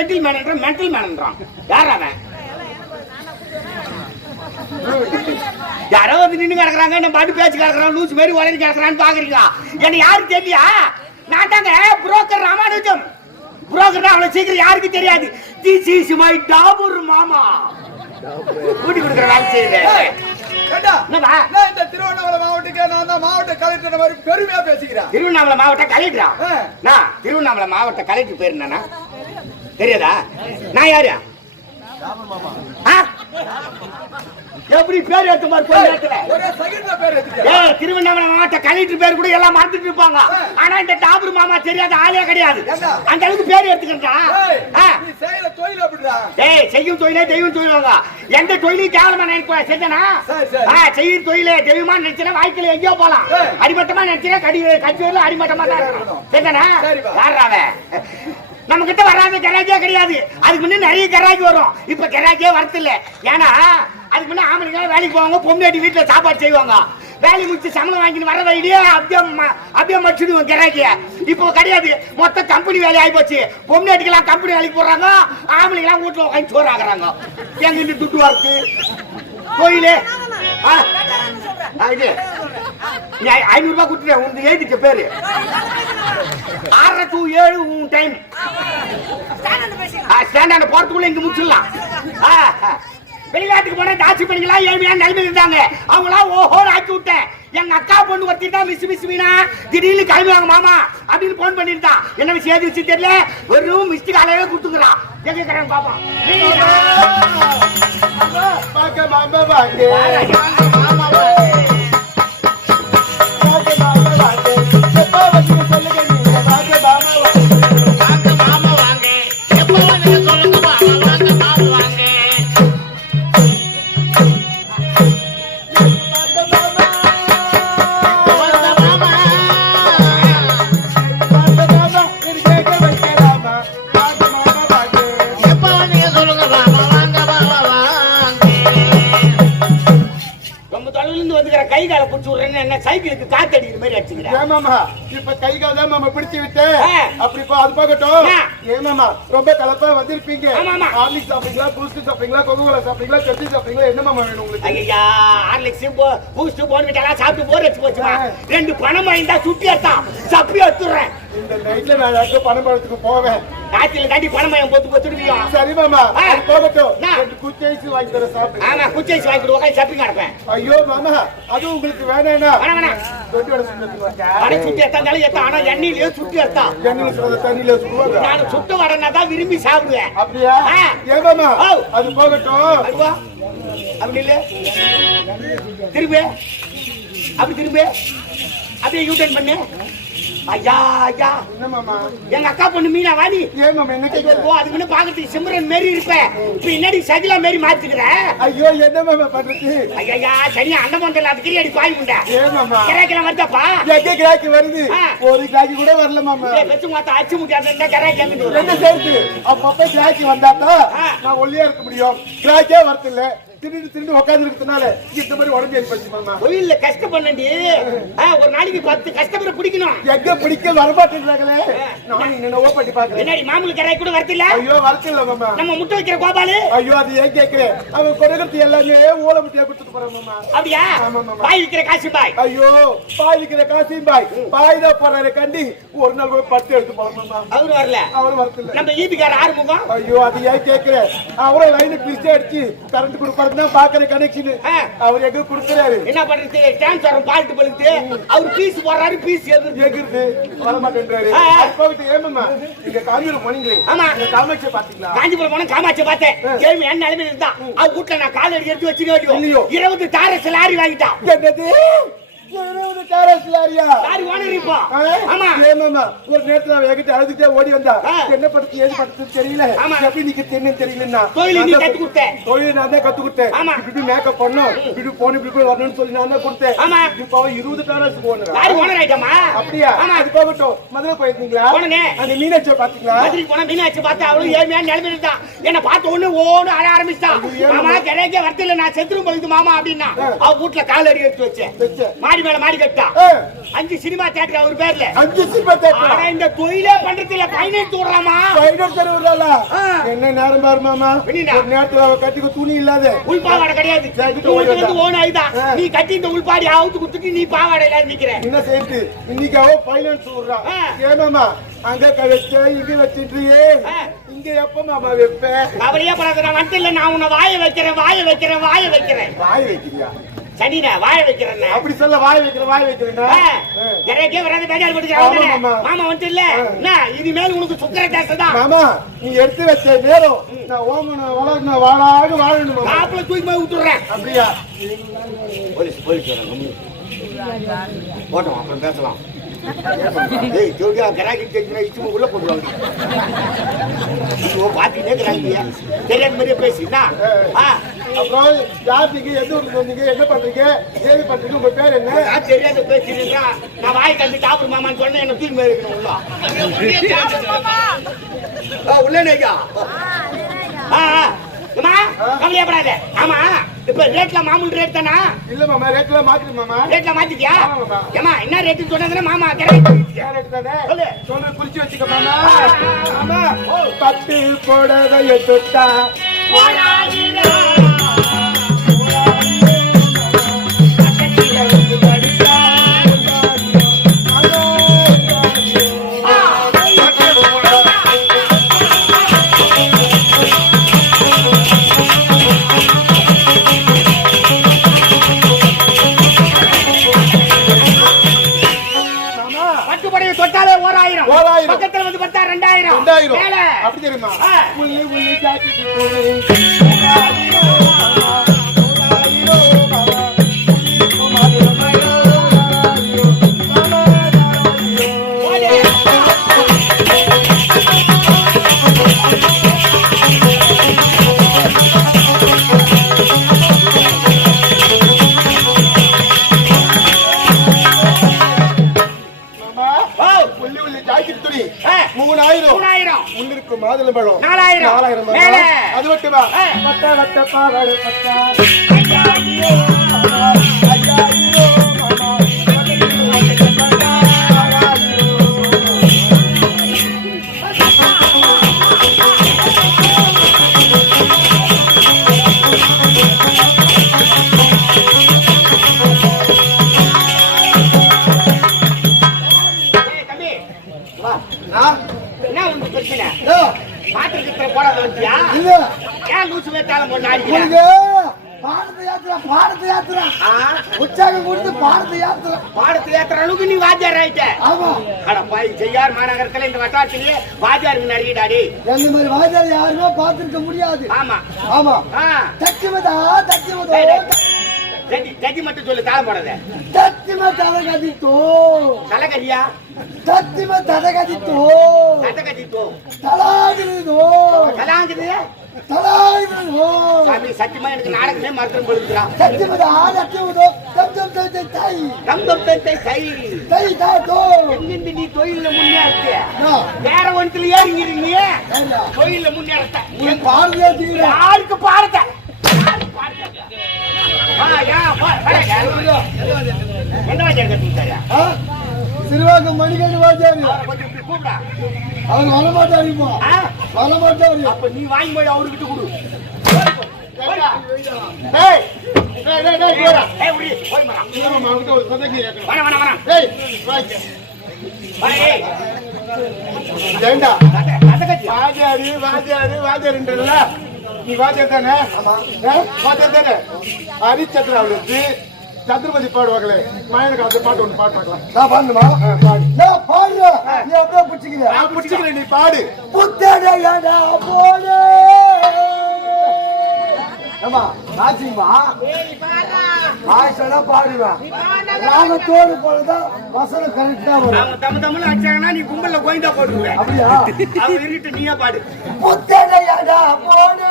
எவ்வளவு கௌரவமா gentle man mental மேன்ன்றான் யார் அவன்? யாரோ வந்து நின்று கிடக்குறாங்க என்ன பாட்டு பேச்சு கிடக்குறான் லூஸ் மாதிரி உடனே கிடக்குறான்னு பாக்குறீங்களா? என்ன யாருக்கு தெரியா? நான் தாங்க புரோக்கர் ராமானுஜம். புரோக்கர் அவ்வளவு சீக்கிரம் யாருக்கு தெரியாது. திஸ் இஸ் மை டாபூர் மாமா கூட்டி கொடுக்குற வேலை இந்த திருவண்ணாமலை மாவட்டத்துக்கு மாவட்ட கலெக்டர் பெருமையா பேசிக்கிறேன். திருவண்ணாமலை மாவட்ட கலெக்டரா. நான் திருவண்ணாமலை மாவட்ட கலெக்டர் பேர் என்னன்னா தெரியாதா? நான் யாரு? எப்படி பேர் ஏத்த மாதிரி திருவண்ணாமலை மாவட்ட கலெக்டர் பேர் கூட எல்லாம் மறந்துட்டு இருப்பாங்க. ஆனா இந்த டாபர் மாமா தெரியாத ஆளே கிடையாது? அந்த அளவுக்கு பேர் எடுத்துக்கிறா ஏய், செய்யும் தொழிலே தெய்வம் தொழிலாங்க எந்த தொழிலையும் கேவலமா நினைப்பா செஞ்சனா. ஆ செய்யும் தொழிலே தெய்வமா நினைச்சனா வாழ்க்கையில எங்கேயோ போலாம். அடிமட்டமா நினைச்சனா கடி கச்சூர்ல அடிமட்டமா தான் இருக்கணும். செஞ்சனா. யாராவ நம்ம கிட்ட வராத கராஜே கிடையாது. அதுக்கு முன்னே நிறைய கராஜி வரும். இப்ப கராஜே வரது ஏன்னா அதுக்கு முன்ன ஆம்பளைங்க வேலைக்கு போவாங்க பொம்மையாட்டி வீட்டுல சாப்பாடு செய்வாங்க. வேலை முடிச்சு சம்பளம் வாங்கிட்டு வர வழியே அப்படியே ம- அப்படியே மடிச்சிடுவோம் கிராக்கிய இப்போ கிடையாது. மொத்த கம்பெனி வேலை ஆகி போச்சு பொம்னாட்டிக்கெல்லாம் கம்பெனி வேலைக்கு போடுறாங்க ஆம்பளைங்கெல்லாம் வீட்டுல உட்காந்து சோறு ஆகுறாங்க எங்க இருந்து துட்டு வரது கோயிலே. ஆ? நீ ஐநூறு ரூபாய் கொடுத்துட்டேன். உங்க எழுதிக்க பேரு. ஆறரை டு ஏழு உன் டைம் ஸ்டாண்டான போறதுக்குள்ள இங்க முடிச்சிடலாம். வெளிநாட்டுக்கு போன தாட்சி பண்ணிங்களா ஏழ்மையா நிலைமை இருந்தாங்க. அவங்களாம் ஓஹோன்னு ஆக்கி விட்டேன். எங்க அக்கா பொண்ணு ஒருத்தி தான் மிஸ் மிஸ் மீனா திடீர்னு கிளம்புவாங்க மாமா. அப்படின்னு போன் பண்ணிருந்தா என்ன விஷயம் ஏது விஷயம் தெரியல? வெறும் மிஸ்டி காலையில கொடுத்துக்கிறான் எங்க இருக்கிறேன் பாப்பா. பாக்க மாமா வாங்க மாமா வந்துக்கிற கை காலை பிடிச்சி விடுறேன்னு என்ன சைக்கிளுக்கு காத்து அடிக்கிற மாதிரி அடிச்சுக்கிறேன் ஏமாமா இப்ப கை கால் தான் மாமா பிடிச்சு விட்டேன். அப்படி போ அது போகட்டும் ஆ. ஏமாமா ரொம்ப கலப்பா வந்திருப்பீங்க ஆமாமா. ஹார்லிக்ஸ் சாப்பிட்டீங்களா பூஸ்ட் சாப்பிட்டீங்களா கொக்கோலா சாப்பிட்டீங்களா செட்டி சாப்பிட்டீங்களா என்ன மாமா வேணும் உங்களுக்கு ஐயா ஹார்லிக்ஸ் பூஸ்ட் போன்விட்டெல்லாம் சாப்பிட்டு போர் வச்சு போச்சுமா. ரெண்டு பணம் வாங்கிட்டா சுட்டி எடுத்தான் சப்பி எடுத்துடுறேன் இந்த நைட்ல நான் யாருக்கும் பணம் பழத்துக்கு போவேன். ராத்திரில தாண்டி பணம் வாங்கி போத்து போத்துடுவியும் சரி மாமா. அது போகட்டும். ரெண்டு குச்சைஸ் வாங்கி தர சாப்பிடு. ஆமா குச்சைஸ் வாங்கி கொடுவா சப்பி கிடப்பேன். ஐயோ மாமா. அது உங்களுக்கு வேணாம்னா வேணாம் வேணாம். தொட்டி வடை சுட்டு வடை சுட்டி எடுத்தாலும் எத்தான் ஆனா எண்ணெயிலேயே சுட்டி எடுத்தான் எண்ணெயில சுடுறத தண்ணியில சுடுவாங்க. நான் சுட்ட வடைனா தான் விரும்பி சாப்பிடுவேன். அப்படியா. ஏன் மாமா. அது போகட்டும். அப்படி இல்ல. திரும்ப. அப்படி திரும்ப. அப்படியே யூட்டர்ன் பண்ணு. ஐயா ஐயா. எங்க அக்கா பொண்ணு மீனா வாடி ஓ அதுக்கு முன்ன பாக்குறதுக்கு சிம்ரன் மாரி இருப்பேன் இப்ப என்னடி சஜிலா மாரி மாத்திக்கிற? ஐயோ என்ன மாமா பண்றது ஐயா சரியா அண்டமண்டல அது கிரியாடி பாய் முண்ட ஏன் மாமா கிராக்கில வருதாப்பா எங்க கிராக்கி வருது? ஆ. ஒரு கிராக்கி கூட வரல மாமா மாத்த அச்சு முடியாத கிராக்கி என்ன சேர்த்து? அப்பப்ப கிராக்கி. நான் ஒல்லியா இருக்க முடியும். கிராக்கே வரது இல்ல திருட்டு திருட்டு உட்கார்ந்து இருக்கிறதுனால இந்த மாதிரி உடம்பு ஏற்படுச்சு மாமா. தொழில கஷ்டப்பண்ணி ஒரு நாளைக்கு பத்து கஷ்டப்பட பிடிக்கணும். எங்க பிடிக்க வரமாட்டேங்கிறாங்களே நான் என்னென்னவோ பண்ணி பாக்குறேன் என்னடி மாமூல் கிராக்கி கூட வரத்தில்ல? ஐயோ மாமா. நம்ம முட்டை வைக்கிற கோபாலு? ஐயோ அது ஏன் கேக்குறேன் அவன் கொடுக்கறது எல்லாமே ஓலமுட்டியா கொடுத்துட்டு போறான் மாமா. அப்படியா. பாய் விக்கிற காசு பாய். ஐயோ பாய் விக்கிற காசிம் பாய். பாய் தான் போறாரு கண்டி. ஒரு நாள் போய் பத்து எடுத்து மாமா. அவரு வரல? அவரும் வரத்தில்ல. நம்ம ஈபிக்கார ஆறுமுகம்? ஐயோ அது ஏன் கேக்குறேன் அவரும் லைனு பிரிச்சு அடிச்சு கரண்ட் கொடுப்பாருன்னு தான் பாக்குற கனெக்ஷன். அவர் எங்க கொடுக்குறாரு? என்ன பண்றது? டிரான்ஸ்ஃபார்மர் பால்ட்டு பழுத்து அவர் பீஸ் போடுறாரு பீஸ் எதிர்த்து. எகிருது வர மாட்டேன்றாரு போகிட்டு ஏமாமா? நீங்க காஞ்சிபுரம் போனீங்களே ஆமா. இந்த காமாட்சியை பாத்தீங்களா காஞ்சிபுரம் போன காமாட்சி பார்த்தேன். கேள்வி என்ன நிலைமையில இருந்தா அவ வீட்டுல நான் கால் அடி எடுத்து வச்சு இல்லையோ. வேண்டியோ இருபது தாரஸ் லாரி வாங்கிட்டான். என்னது? இருபது லாரியா லாரி ஓனர் ஆ? ஆமா. ஏமாமா ஒரு நேரத்துல அவ என்கிட்ட அழுதுட்டே ஓடி வந்தா. என்ன படுத்து ஏது படுத்து தெரியல. ஆமா. எப்படி நீங்க தெரியல தெரியலன்னா? தொழிலை நீ கொடுத்த. நான் தான் கத்து கொடுத்தேன். ஆமா. இப்படி மேக்கப் பண்ணோம் இப்படி போன இப்படி போய் வரணும்னு சொல்லி நான் தான் கொடுத்தேன். ஆமா. இப்போ இருபது டேரஸ் போனரா லாரி ஓனர் ஆயிட்டாமா? அப்படியா? ஆமா. அது போகட்டும். மதுரை போயிருந்தீங்களா? போனேனே. அந்த மீனாட்சியை பாத்தீங்களா? போனா மீனாட்சி பார்த்து அவளும் ஏழ்மையான நிலைமையில என்ன பார்த்த உடனே ஓடு அழ ஆரம்பிச்சிட்டான். மாமா கிடைக்க வரத்தில்ல. நான் செத்துரும் போகுது மாமா அப்படின்னா அவ வீட்டுல கால் அடி எடுத்து வச்சேன். வச்சேன். மாடி மாடி மேல மாடி கட்டா. அஞ்சு சினிமா தியேட்டர் அவர் பேர்ல. அஞ்சு சினிமா ஆனா தேட்டர் இந்த தொழிலே பண்றது இல்ல பதினெட்டு விடுறாமா பைனல் ஆ. என்ன நேரம் பாரு மாமா? ஒரு நேரத்துல அவ கட்டிக்க துணி இல்லாத. உள்பாவாடை கிடையாது. இது உனக்கு வந்து ஓன் ஆயுதான் ஆ. நீ கட்டி இந்த உள்பாடி அவுத்து கொடுத்துட்டு நீ பாவாடை இல்லாத நிக்கிற. என்ன செய்யுது இன்னைக்கு அவ பைனான்ஸ் விடுறா. ஆ. ஏமாமா அங்க வச்ச இங்க வச்சிட்டு. இங்க எப்ப மாமா வைப்ப? நான் வந்துட்டு இல்ல நான் உன்னை வாய வைக்கிறேன் வாய வைக்கிறேன் வாய வைக்கிறேன். வாய் வைக்கிறியா? சனினா வாய வைக்கிறேன் அப்படி சொல்ல வாய் வைக்கிறேன் வாய் வைக்கிறேன்னா? நிறைய வராது பேஜார் போட்டுக்கிறாங்க மாமா. வந்து இல்ல. என்ன இனிமேல் உனக்கு சுக்கர தேசம் தான். மாமா நீ எடுத்து வச்ச நேரம் நான் ஓமன வளர்ன வாழணும் காப்புல தூக்கி போய் விட்டுறேன் அப்படியா? போலீஸ் போலீஸ் அப்புறம் பேசலாம். ஏய் ஜோடியா கராக்கி தெரிஞ்சுனா இச்சு உள்ள போடுவாங்க ஓ பாத்தீங்களே கராக்கியா தெரியாத மாதிரியே பேசினா ஆ. அப்புறம் நீங்க எந்த ஊருக்கு வந்தீங்க என்ன பண்றீங்க ஏது பண்றீங்க உங்க பேர் என்ன? நான் தெரியாத பேசினா நான் வாய் கண்டு டாபர் மாமான்னு சொன்னேன் என்ன தூக்கி போய் வைக்கணும் உள்ள. ஆ உள்ள நேக்கா ஆ ஆ அம்மா கவலையப்படாத ஆமா. இப்ப ரேட்ல மாமூல் ரேட் தானா? இல்ல மாமா ரேட்ல மாத்திரு மாமா. ரேட்ல மாத்திக்கியா. ஏமா என்ன ரேட்டு சொன்னதுன்னா மாமா ரேட் தானே? சொல்லு. குறிச்சு வச்சுக்க மாமா. மாமா பட்டு புடவைய தொட்டா மாமா மாதுளம்பழம் நாலாயிரம். நாலாயிரம். அது மட்டுமா ஆ. பட்ட வட்ட பாவாடை பாரத யாத்திரா பாரத யாத்திரா. உற்சாகம் கொடுத்து பாரத யாத்திரா. பாடத்து ஏத்துற அளவுக்கு நீ வாத்தியார் ஆயிட்ட. ஆமா. அட பாய் செய்யார் மாநகரத்துல இந்த வட்டாரத்திலேயே வாத்தியாருக்கு நிறையிடாடி எந்த மாதிரி யாருமே பார்த்திருக்க முடியாது. ஆமா. ஆமா. டேய், டேய். ஜட்ஜி ஜட்ஜி மட்டும் சொல்லு தாளம் போடாத தச்சிம ததகதித்தோ தலைகரியா தச்சிம ததகதித்தோ கட்ட கட்டிட்டோ தலாகிருதோ கலாங்குது தலாகிருதோ சாமி சத்தியமா எனக்கு நாடகமே மறந்துடும் போயிருக்கிறான் தச்சிமதா தச்சிமதோ தச்சம் தச்சை தை. கை தை. தாத்தோ எங்கிருந்து நீ தொழில முன்னேறிய நான் வேற ஒன்றுல ஏறிங்கிறீங்க தொழில முன்னேறத்த. உன் பாரத யாத்திரா யாருக்கு பாரத. என்ன கத்துக்கிட்டாரு? ஆ? சிறுவாக்கம் மணிகண்ட வாஜாரி கொஞ்சம் கூப்பிடா. அவர் வரமாட்டாருப்பா ஆ? வரமாட்டாரு அப்ப நீ வாங்கி போய் அவர்கிட்ட கொடு? வாஜாரு வாஜாரு வாஜாருன்றல நீ வாஜார் தானே? வாஜார் தானே? ஹரிச்சந்திராவிலிருந்து சந்திரமதி பாடுவாங்களே. மயன காலத்து பாட்டு ஒன்று பாட்டு பார்க்கலாம். நான் பாடணுமா? பாடு. நான் பாடுறேன் நீ அப்படியே பிடிச்சிக்கிற நான் பிடிச்சிக்கிறேன் நீ பாடு. புத்தடையடா போலே ஏமா நாச்சிங்கம்மா ஆயிஷனா பாடுவேன் ராகத்தோடு போலதான் வசனம் கரெக்டா வரும். தம்மு தம்முன்னு அடிச்சாங்கன்னா நீ கும்பல்ல கோயந்தா போட்டுருவேன் அப்படியா? அவங்க இருட்டு நீயே பாடு. புத்தடையடா போலே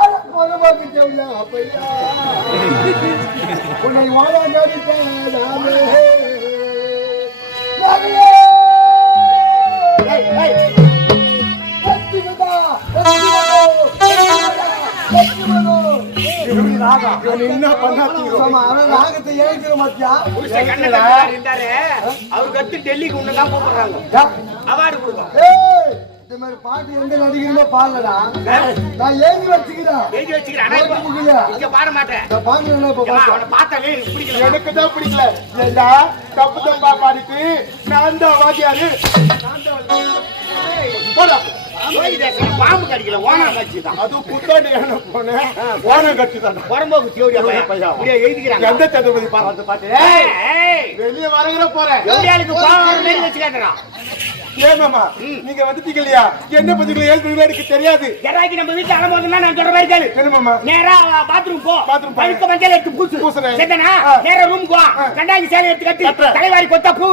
அட செவ்வியா அப்பையா. உன்னை வாழ என்ன பண்ணா தீரும் ஆமா, அவன் ராகத்தை ஏய்க்கிற மாத்தியா அவர் கத்து டெல்லிக்கு ஒண்ணு தான் கூப்பிடுறாங்க. அவார்டு கொடுக்கும் ஏய், இந்த மாதிரி பாட்டு நடிகருமே பாடலடா நான் ஏங்கி வச்சுக்கிறேன். எழுதி வச்சுக்கிறேன். இங்க பாட மாட்டேன். இந்த பாட்டு என்ன இப்ப ஏம்மா, பாட்டு? அவனை பார்த்தாலே எனக்கு பிடிக்கல. எனக்கு தான் பிடிக்கல. ஏண்டா? தப்பு தப்பா பாடிட்டு நான் தான் வாத்தியாரு. போடா. பாம்பு கடிக்கல. ஓனர் கட்சி தான். அதுவும் புத்தாண்டு போனேன் ஓனம் கட்சி தான். பையன் பையன். இப்படியே எழுதிக்கிறாங்க. எந்த சதுரபதி பாட்டு? வெளியே வரகிற போறேன். எவ்வளியாளுக்கு பாவம். ஏமாமா நீங்க வந்துட்டீங்க இல்லையா என்ன பத்திரிக்கை எழுதுறீங்களோ எனக்கு தெரியாது. ஜராக்கி நம்ம வீட்டுல அலம்போதுன்னா நான் சொல்ற மாதிரி கேளு. என்னமாமா நேரா பாத்ரூம் போ. Bathroom போ. பழுக்க மஞ்சள் எடுத்து பூசு. பூசுறேன். நேரா ரூமுக்கு வா. கண்டாங்கி சேலை எடுத்து கட்டி. தலைவாரி கொத்தா பூ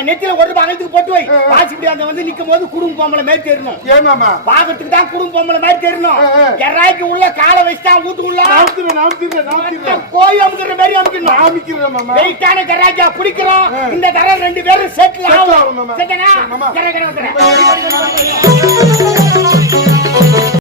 நெத்தியில ஒரு ரூபாய் அகலத்துக்கு போட்டு வை. ஆ, ஆ. வாசி இப்படி அங்க வந்து நிக்கும் போது குடும்ப பொம்பளை மாதிரி தெரியணும் ஏமாமா பாக்கிறதுக்கு தான் குடும்ப பொம்பளை மாதிரி தெரியணும். ஜராக்கி உள்ள காலை வச்சுதான் வீட்டுக்குள்ள நாமத்திர நாமத்திர நாமத்திர கோய் அமுக்கிற மாதிரி அமுக்கணும் மாமா. வெயிட்டான கராஜா பிடிக்கிறோம். இந்த தரம் ரெண்டு பேரும் செட்டில் ஆகும். ஆகும் மாமா.